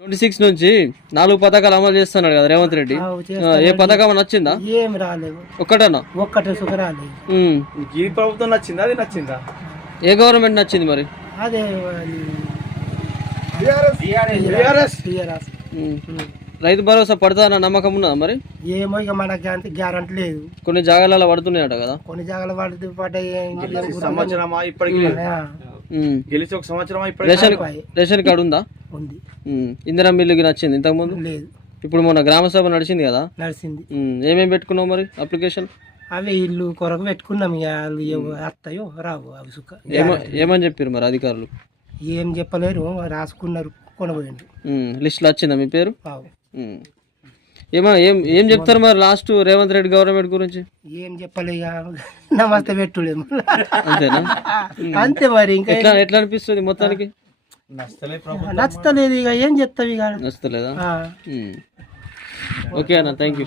Twenty six నుంచి నాలుగు పథకాలు అమలు చేస్తున్నాడు కదా రేవంత్ రెడ్డి. ఏ పథకం నచ్చిందా? ఏం రాలేదు. ఒక్కటన్నా ఒక్కటే సుఖ రాలేదు. ఉమ్. ఈ ప్రభుత్వం నచ్చిందా? అది నచ్చిందా? ఏ గవర్నమెంట్ నచ్చింది మరి? అదే. రైతు భరోసా పడతాదన్న నమ్మకం ఉన్నదా మరి? ఏమో ఇక మనకి అంత గ్యారంటీ లేదు. కొన్ని జాగాలలో పడుతున్నాయట కదా? కొన్ని జాగాలు పడితే పడ్డాయి సంవత్సరమా? ఇప్పటికి. గెలిచి ఒక సంవత్సరమా? రేషన్ రేషన్ కార్డు ఉందా? ఉంది. ఇందిరా మిల్లుకి నచ్చింది ఇంతకుముందు లేదు. ఇప్పుడు మొన్న గ్రామ సభ నడిచింది కదా? నడిచింది. ఏమేమి పెట్టుకున్నావు మరి అప్లికేషన్? అవి ఇల్లు కొరకు పెట్టుకున్నాం ఇక వాళ్ళు ఏవో వస్తాయో రావు అవి సుఖ ఏమో ఏమని చెప్పారు మరి అధికారులు? ఏం చెప్పలేరు రాసుకున్నారు కొనబోయండి. లిస్టులో వచ్చిందా మీ పేరు. ఏమో ఏం ఏం చెప్తారు మరి లాస్ట్ రేవంత్ రెడ్డి గవర్నమెంట్ గురించి? ఏం చెప్పలే ఇక నమస్తే పెట్టులేదు అంతేనా? అంతే మరి ఇంకా ఎట్లా ఎట్లా అనిపిస్తుంది మొత్తానికి? నచ్చలేదు ఇక ఏం చెప్తావు ఇక నచ్చలేదా. ఓకే అన్న థ్యాంక్ యూ